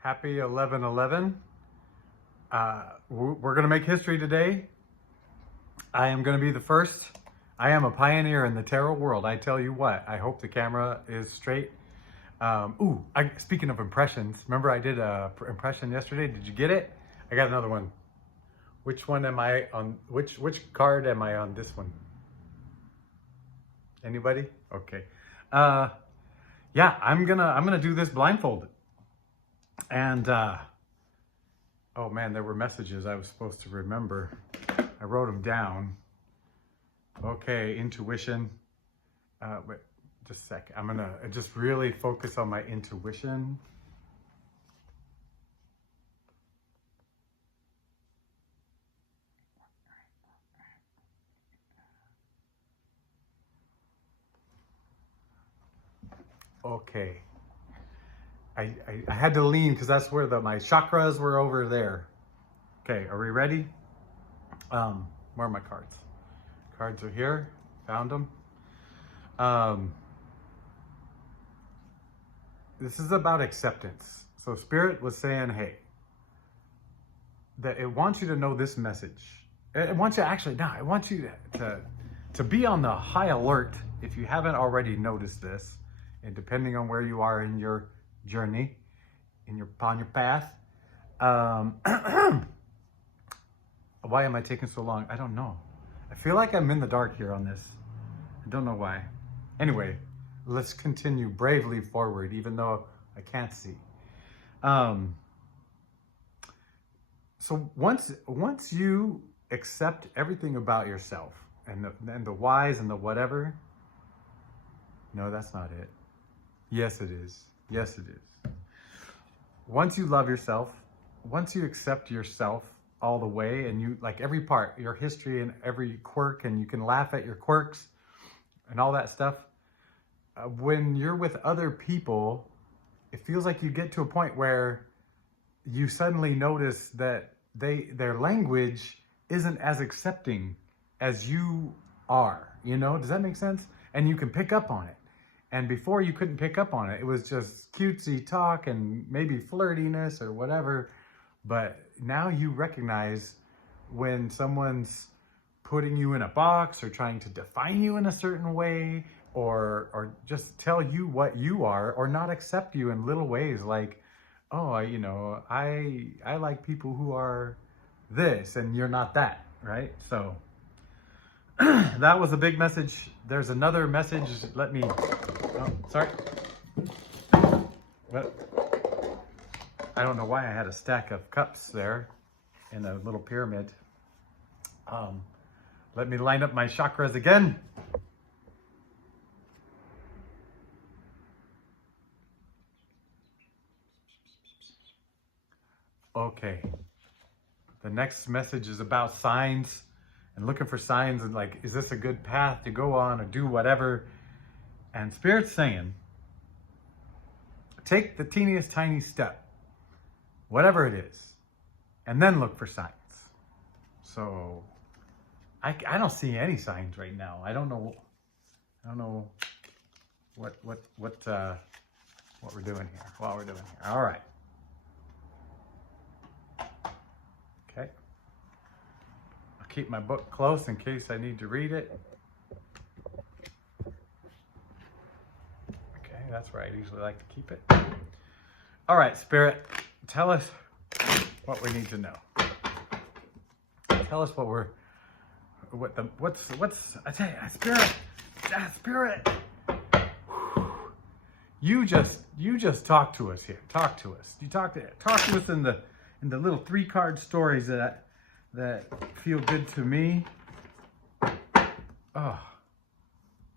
Happy 11/11. We're going to make history today. I am going to be the first. I am a pioneer in the tarot world. I tell you what, I hope the camera is straight. Speaking of impressions, remember I did a impression yesterday? Did you get it? I got another one. Which one am I on? Which card am I on this one? Anybody? Okay. Yeah, I'm gonna do this blindfolded. And oh man, there were messages I was supposed to remember. I wrote them down. Okay, intuition. Wait, just a sec. I'm gonna just really focus on my intuition. Okay. I had to lean because that's where my chakras were over there. Okay, are we ready? Where are my cards? Cards are here. Found them. This is about acceptance. So Spirit was saying, hey, that it wants you to know this message. It wants you I want you to be on the high alert if you haven't already noticed this. And depending on where you are in your journey, on your path. Why am I taking so long? I don't know. I feel like I'm in the dark here on this. I don't know why. Anyway, let's continue bravely forward, even though I can't see. So once you accept everything about yourself and the whys and the whatever, no, that's not it. Yes, it is. Yes, it is. Once you love yourself, once you accept yourself all the way, and you like every part, your history and every quirk, and you can laugh at your quirks and all that stuff, when you're with other people, it feels like you get to a point where you suddenly notice that their language isn't as accepting as you are, does that make sense? And you can pick up on it. And before you couldn't pick up on it. It was just cutesy talk and maybe flirtiness or whatever. But now you recognize when someone's putting you in a box or trying to define you in a certain way, or just tell you what you are, or not accept you in little ways like, oh, I like people who are this and you're not that, right? So that was a big message. There's another message. Oh, sorry. But I don't know why I had a stack of cups there in a little pyramid. Let me line up my chakras again. Okay. The next message is about signs and looking for signs and like, is this a good path to go on or do whatever? And Spirit's saying, take the teeniest tiny step, whatever it is, and then look for signs. So I don't see any signs right now. I don't know what we're doing here. What we're doing here. All right. Okay. I'll keep my book close in case I need to read it. Okay, that's where I usually like to keep it. All right, Spirit, tell us what we need to know. Tell us I tell you, Spirit. You just talk to us here. Talk to us. You talk to us in the little 3-card stories that feel good to me. Oh,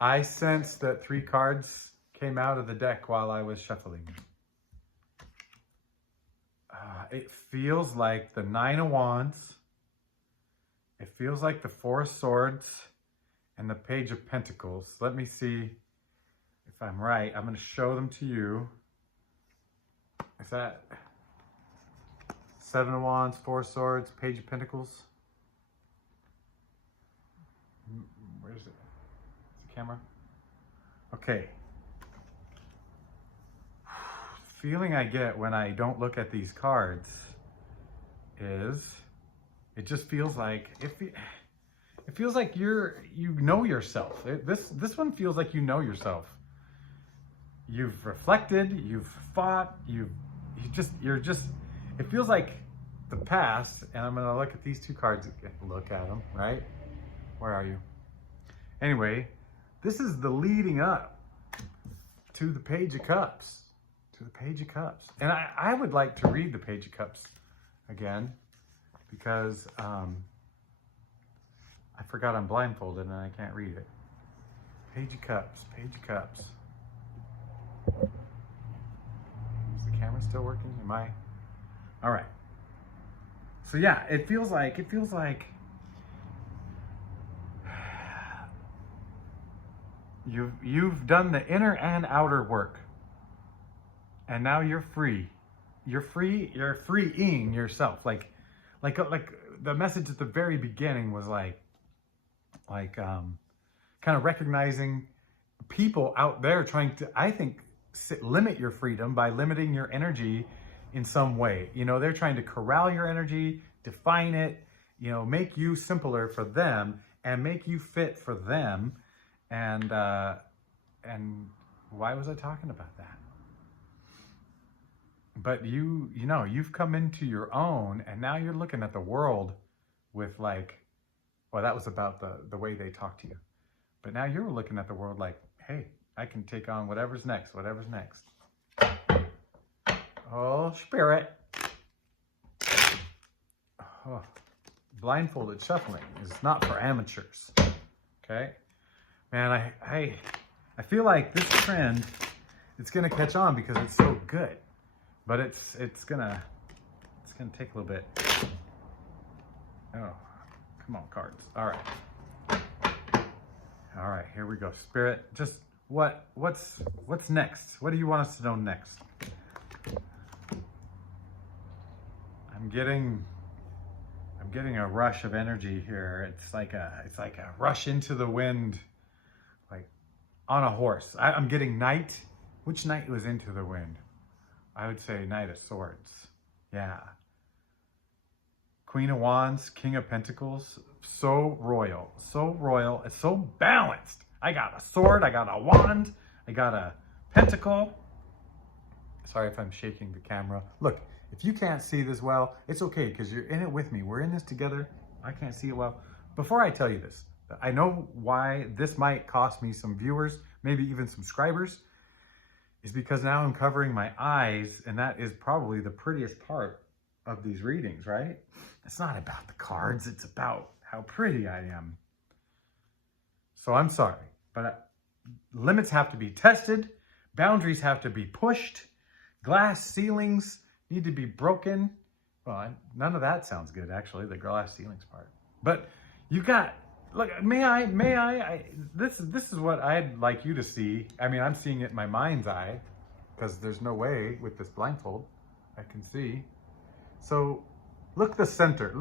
I sense that 3 cards came out of the deck while I was shuffling. It feels like the 9 of Wands. It feels like the 4 of Swords and the Page of Pentacles. Let me see if I'm right. I'm going to show them to you. Is that 7 of Wands, 4 of Swords, Page of Pentacles? Where's it? Is the camera? Okay. feeling I get when I don't look at these cards is it just feels like it feels like you know yourself. This one feels like you know yourself. You've reflected, you've fought, you're just, it feels like the past, and I'm gonna look at these two cards again. Look at them, right? Where are you? Anyway, this is the leading up to the Page of Cups. To the Page of Cups. And I would like to read the Page of Cups again because I forgot I'm blindfolded and I can't read it. Page of Cups, Page of Cups. Is the camera still working? Am I? All right. So yeah, it feels like you've done the inner and outer work. And now you're free. You're freeing yourself. Like the message at the very beginning was like kind of recognizing people out there trying to, I think, limit your freedom by limiting your energy in some way. You know, they're trying to corral your energy, define it, you know, make you simpler for them and make you fit for them. And why was I talking about that? But you know, you've come into your own, and now you're looking at the world with like, well, that was about the way they talk to you. But now you're looking at the world like, hey, I can take on whatever's next. Oh, Spirit. Oh, blindfolded shuffling is not for amateurs. Okay? Man, I feel like this trend, it's gonna catch on because it's so good. But it's gonna take a little bit. Oh, come on, cards. All right, here we go. Spirit, just what's next? What do you want us to know next? I'm getting a rush of energy here. It's like a rush into the wind, like on a horse. I'm getting knight. Which knight was into the wind? I would say Knight of Swords. Yeah. Queen of Wands, King of Pentacles. So royal. It's so balanced. I got a sword, I got a wand, I got a pentacle. Sorry if I'm shaking the camera. Look, if you can't see this well, it's okay because you're in it with me. We're in this together. I can't see it well. Before I tell you this, I know why this might cost me some viewers, maybe even subscribers, is because now I'm covering my eyes, and that is probably the prettiest part of these readings, right? It's not about the cards, it's about how pretty I am. So I'm sorry, but limits have to be tested, boundaries have to be pushed, glass ceilings need to be broken. Well, none of that sounds good, actually, the glass ceilings part. But you got, look, this is what I'd like you to see. I mean, I'm seeing it in my mind's eye because there's no way with this blindfold I can see. So look at the center.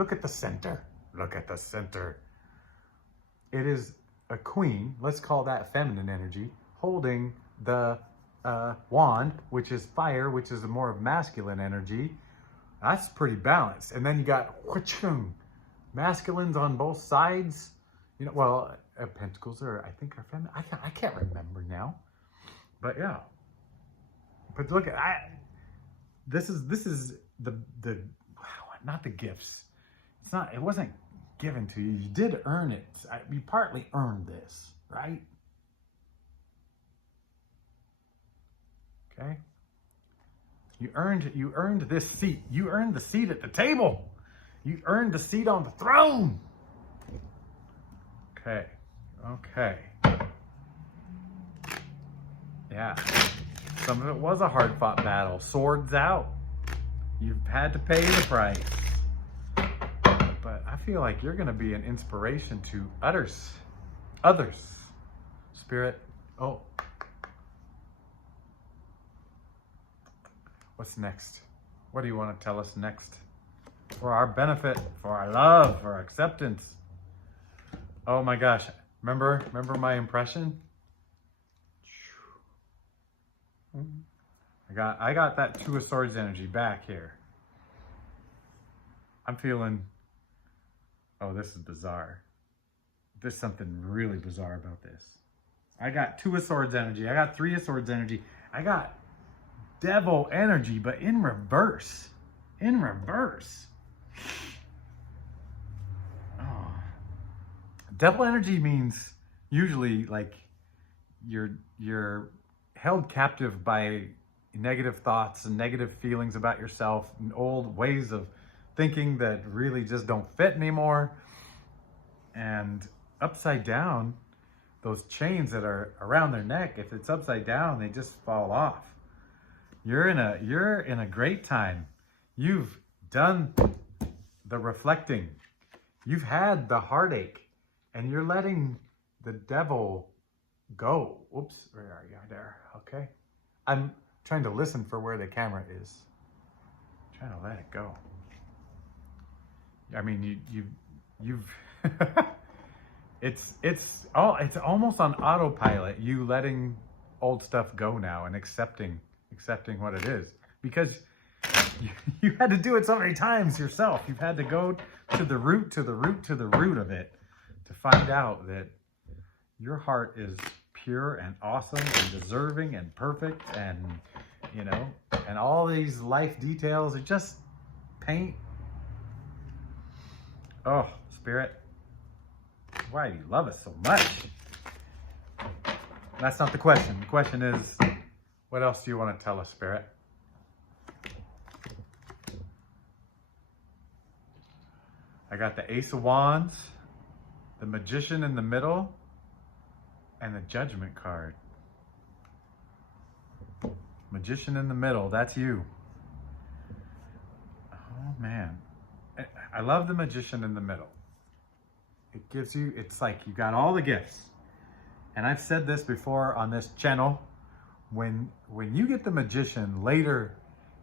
It is a queen, let's call that feminine energy, holding the wand, which is fire, which is a more masculine energy. That's pretty balanced. And then you got masculines on both sides. You know, well, pentacles are, I think, are feminine. I can't remember now, but yeah. But look at this is the wow, not the gifts. It's not. It wasn't given to you. You did earn it. You partly earned this, right? Okay. You earned this seat. You earned the seat at the table. You earned the seat on the throne. Okay. Yeah. Some of it was a hard-fought battle. Swords out. You've had to pay the price. But I feel like you're going to be an inspiration to others. Spirit. Oh. What's next? What do you want to tell us next? For our benefit, for our love, for our acceptance. Oh my gosh. Remember my impression? I got that Two of Swords energy back here. I'm feeling, oh, this is bizarre. There's something really bizarre about this. I got Two of Swords energy. I got Three of Swords energy. I got Devil energy, but in reverse. In reverse. Oh. Devil energy means usually like you're held captive by negative thoughts and negative feelings about yourself and old ways of thinking that really just don't fit anymore. And upside down, those chains that are around their neck, if it's upside down, they just fall off. You're in a great time. You've done the reflecting. You've had the heartache, and you're letting the devil go. Oops, where are you? There. Okay. I'm trying to listen for where the camera is. I'm trying to let it go. I mean, you've it's almost on autopilot. You letting old stuff go now and accepting what it is, because you had to do it so many times yourself. You've had to go to the root of it to find out that your heart is pure and awesome and deserving and perfect, and you know, and all these life details are just paint. Oh, Spirit, why do you love us so much? That's not the question. The question is, what else do you want to tell us, Spirit? I got the Ace of Wands, the Magician in the middle, and the Judgment card. Magician in the middle, that's you. Oh man, I love the Magician in the middle. It gives you, it's like you got all the gifts. And I've said this before on this channel, when you get the Magician later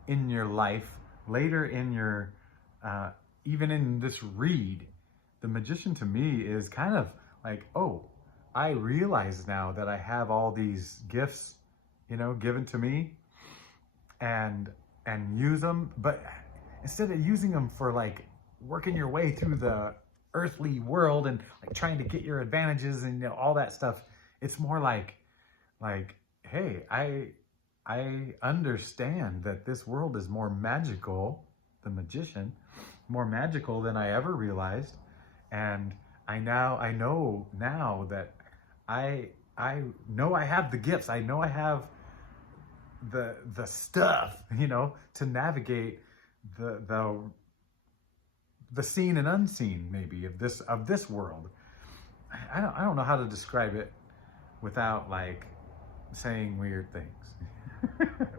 in your life, later in your, even in this read, the Magician to me is kind of like, oh, I realize now that I have all these gifts, you know, given to me, and use them, but instead of using them for like working your way through the earthly world and like trying to get your advantages and, you know, all that stuff, it's more like, hey, I understand that this world is more magical, the Magician, more magical than I ever realized. And I know now that I know I have the gifts. I know I have the stuff, you know, to navigate the seen and unseen maybe of this world. I don't know how to describe it without like saying weird things.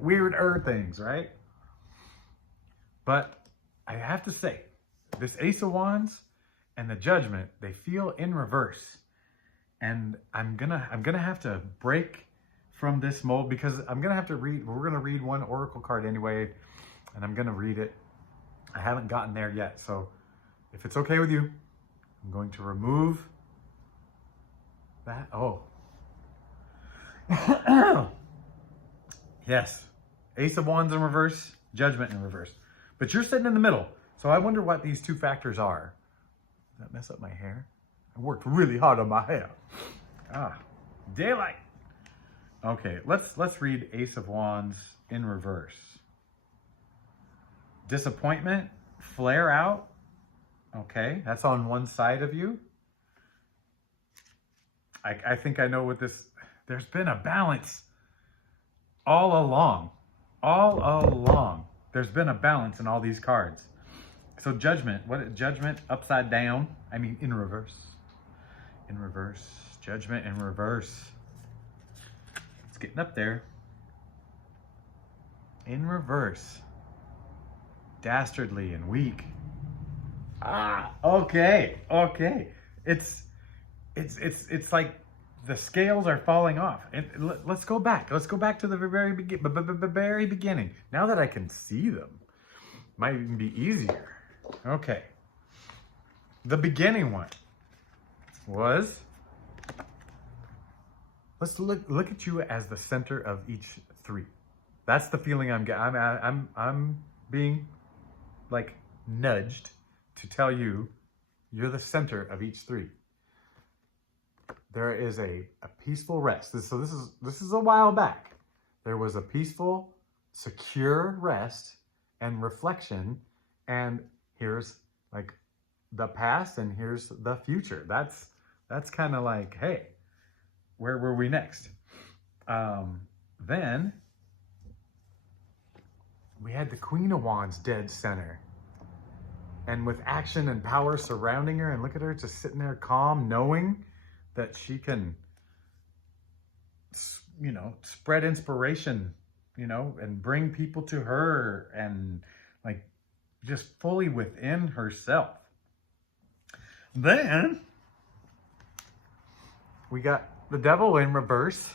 Weirder things, right? But I have to say, this Ace of Wands and the Judgment, they feel in reverse. And I'm gonna have to break from this mold, because I'm gonna have to read, we're gonna read one oracle card anyway, and I'm gonna read it. I haven't gotten there yet, so if it's okay with you, I'm going to remove that. Oh. Yes, Ace of Wands in reverse, Judgment in reverse. But you're sitting in the middle, so I wonder what these two factors are. Does that mess up my hair? I worked really hard on my hair. Daylight. Okay, let's read Ace of Wands in reverse. Disappointment, flare out. Okay, that's on one side of you. I think I know what this, there's been a balance all along. There's been a balance in all these cards. So Judgment, Judgment upside down? I mean in reverse. In reverse, Judgment in reverse. It's getting up there. In reverse. Dastardly and weak. Okay. It's like the scales are falling off. And let's go back. Let's go back to the very beginning. Now that I can see them, might even be easier. Okay. The beginning one was, let's look at you as the center of each three. That's the feeling I'm getting. I'm being like nudged to tell you you're the center of each three. There is a peaceful rest. This is a while back. There was a peaceful, secure rest and reflection, and here's like the past and here's the future. That's kind of like, hey, where were we next? Then we had the Queen of Wands dead center. And with action and power surrounding her, and look at her just sitting there calm, knowing that she can, you know, spread inspiration, you know, and bring people to her, and like just fully within herself. Then we got the Devil in reverse.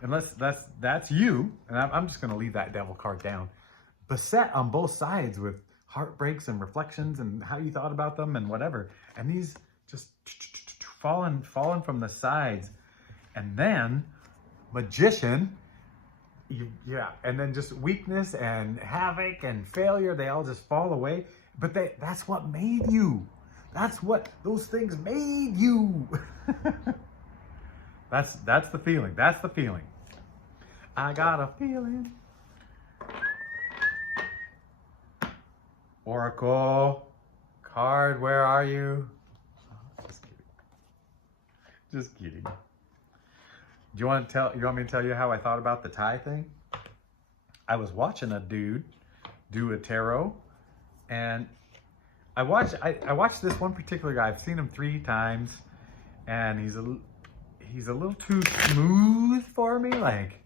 Unless that's you, and I'm just gonna leave that Devil card down. Beset on both sides with heartbreaks and reflections and how you thought about them and whatever. And these just falling from the sides. And then Magician, yeah, and then just weakness and havoc and failure, they all just fall away. But that's what made you. That's what those things made you. That's the feeling. That's the feeling. I got a feeling. Oracle card, where are you? Oh, just kidding. Just kidding. Do you want me to tell you how I thought about the tie thing? I was watching a dude do a tarot, and I watched this one particular guy. I've seen him 3 times, and he's a little too smooth for me. Like,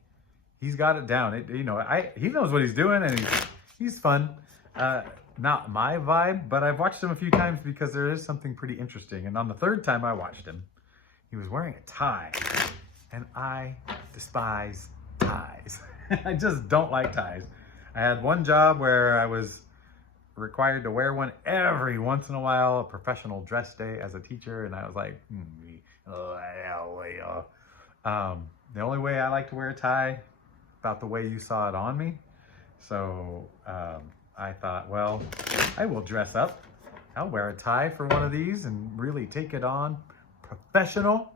he's got it down. He knows what he's doing, and he's fun. Not my vibe, but I've watched him a few times because there is something pretty interesting. And on the 3rd time I watched him, he was wearing a tie, and I despise ties. I just don't like ties. I had one job where I was required to wear one every once in a while, a professional dress day as a teacher, and I was like, the only way I like to wear a tie, about the way you saw it on me. So I thought, well, I will dress up. I'll wear a tie for one of these and really take it on professional.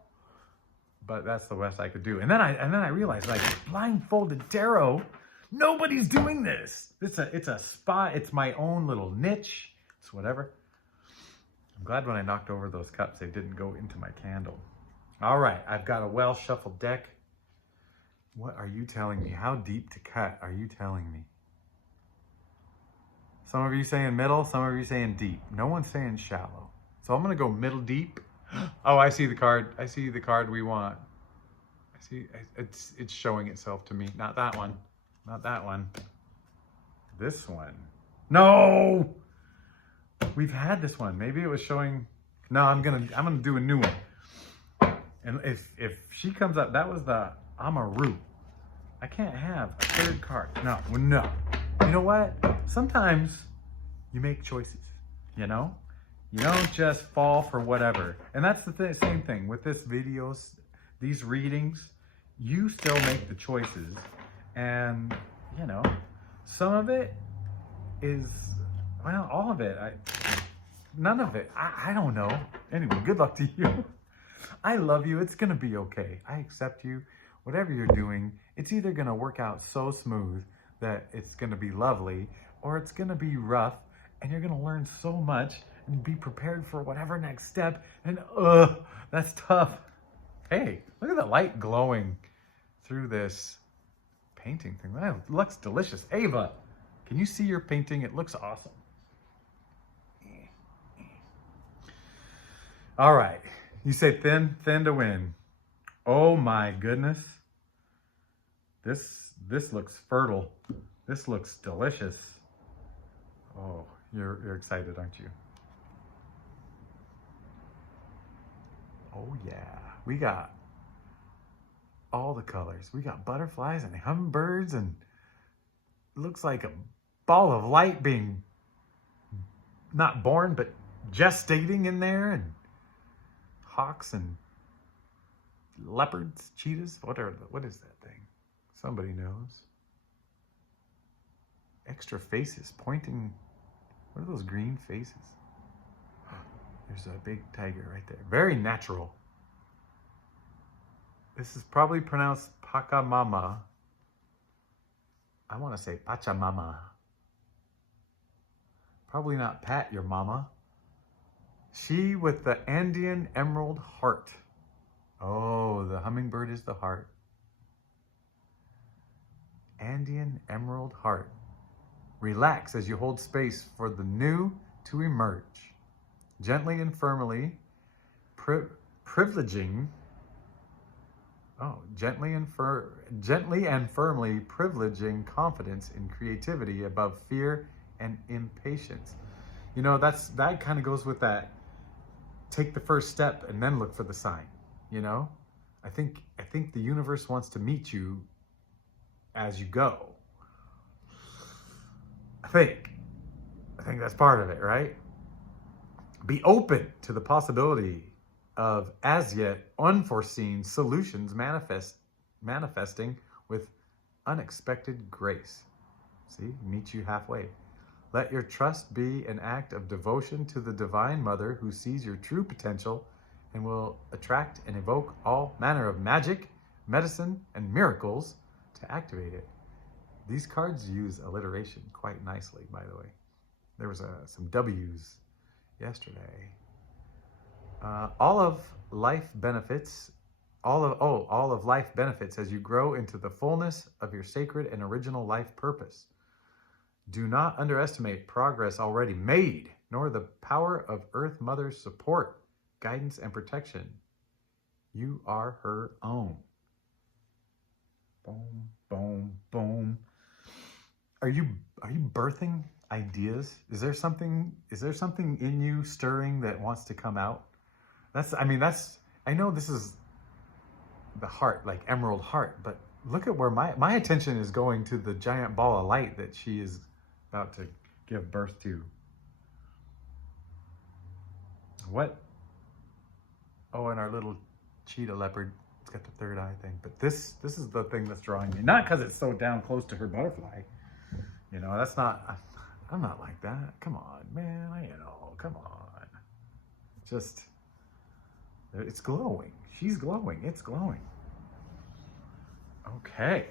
But that's the best I could do. And then I realized, like, blindfolded tarot, nobody's doing this. It's a spot. It's my own little niche. It's whatever. I'm glad when I knocked over those cups, they didn't go into my candle. All right, I've got a well-shuffled deck. What are you telling me? How deep to cut are you telling me? Some of you saying middle, some of you saying deep. No one's saying shallow. So I'm gonna go middle deep. Oh, I see the card. I see the card we want. I see, it's showing itself to me. Not that one. Not that one. This one. No! We've had this one. Maybe it was showing. No, I'm gonna do a new one. And if she comes up, that was the Amaru. I can't have a 3rd card. No. You know what? Sometimes you make choices, you know? You don't just fall for whatever. And that's the same thing with this videos, these readings. You still make the choices. And, you know, some of it is, well, all of it. None of it. I don't know. Anyway, good luck to you. I love you. It's going to be okay. I accept you. Whatever you're doing, it's either going to work out so smooth that it's going to be lovely, or it's going to be rough, and you're going to learn so much and be prepared for whatever next step. And that's tough. Hey, look at the light glowing through this painting thing. That looks delicious. Ava, can you see your painting? It looks awesome. All right. You say thin to win. Oh my goodness. This looks fertile. This looks delicious. Oh, you're excited, aren't you? Oh yeah. We got all the colors. We got butterflies and hummingbirds, and it looks like a ball of light being not born but gestating in there, and hawks and leopards, cheetahs, what is that thing? Somebody knows. extra faces pointing. What are those green faces? There's a big tiger right there. Very natural. This is probably pronounced Pachamama. I want to say Pachamama. Probably not Pat your mama. She with the Andean emerald heart. Oh, the hummingbird is the heart. Andean emerald heart. Relax as you hold space for the new to emerge. Gently and firmly privileging. Oh, gently and firmly privileging confidence and creativity above fear and impatience. You know, that kind of goes with that. Take the first step and then look for the sign. You know, I think the universe wants to meet you as you go. I think that's part of it, right? Be open to the possibility of as yet unforeseen solutions manifesting with unexpected grace. See, meet you halfway. Let your trust be an act of devotion to the Divine Mother who sees your true potential and will attract and evoke all manner of magic, medicine, and miracles to activate it. These cards use alliteration quite nicely, by the way. There was some W's yesterday. All of life benefits as you grow into the fullness of your sacred and original life purpose. Do not underestimate progress already made, nor the power of Earth Mother's support, guidance, and protection. You are her own. Boom, boom, boom. Are you birthing ideas? Is there something in you stirring that wants to come out? I know this is the heart, like emerald heart, but look at where my attention is going to the giant ball of light that she is about to give birth to. What? Oh, and our little cheetah leopard, it's got the third eye thing. But this is the thing that's drawing me. Not because it's so down close to her butterfly. You know, that's not, I'm not like that. Come on, man, come on. Just, it's glowing. She's glowing, it's glowing. Okay.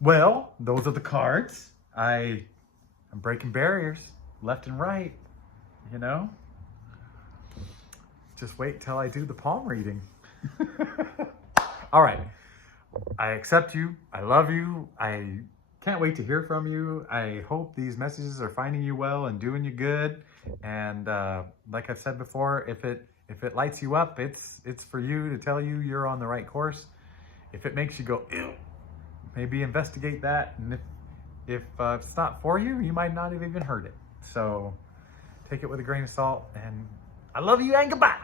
Well, those are the cards. I'm breaking barriers left and right, you know? Just wait till I do the palm reading. All right. I accept you. I love you. I can't wait to hear from you. I hope these messages are finding you well and doing you good. And like I've said before, if it lights you up, it's for you to tell you you're on the right course. If it makes you go, ew, maybe investigate that. And if it's not for you, you might not have even heard it. So take it with a grain of salt. And I love you and goodbye.